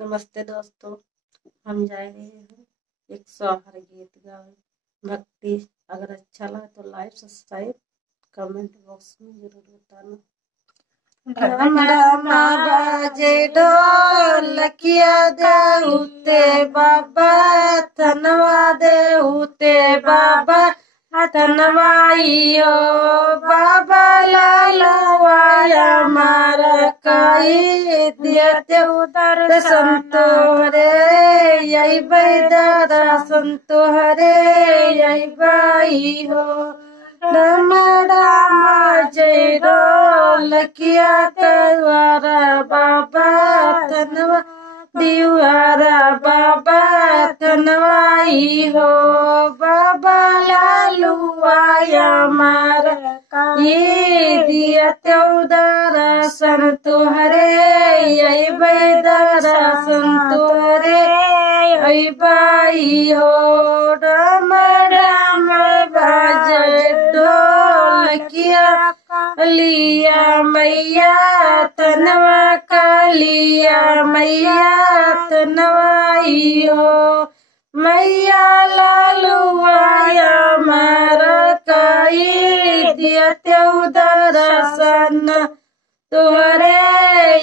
नमस्ते दोस्तों। हम जा रहे हैं एक सोहर गीत गावे भक्ति। अगर अच्छा लगे तो लाइक सब्सक्राइब कमेंट बॉक्स में जरूर बताना। ढम ढम बाजे ढोलकिया देउते बाबा, धनवा देउते बाबा, धनवाइयो बाबा लालवाया मार काई दियते उदर संतोहरे यही बैदरा संतोहरे यही बाई हो। राम राम जय ढोलकिया कवारा बाबा, धनवा दिवारा बाबा, धनवाई हो बाबा लालुआया मारा ये दिया तेउदारा सन तुहरे यही बैदरा सन तुहरे यही बाई हो। राम राम बाजे ढोलकिया लिया मैया, तनवा कालिया मैया तनवाइयो मैया लालुआया मारा काई दिया तेउदरसन तुहरे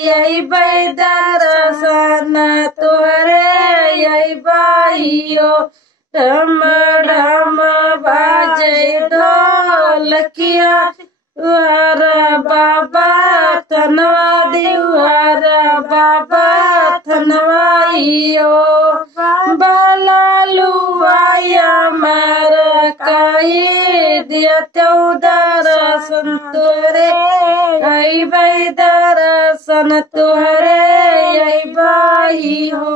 यही बैदरसन तुहरे यही बाइयो। ढम ढम बाजे ढोलकिया वारा बाबा, धनवा दिवारा बाबा, धनवाइयो बालालुआया मारा काई दिया तेउदरा संतोरे आई बैदरा सन तुहरे यही बाई हो।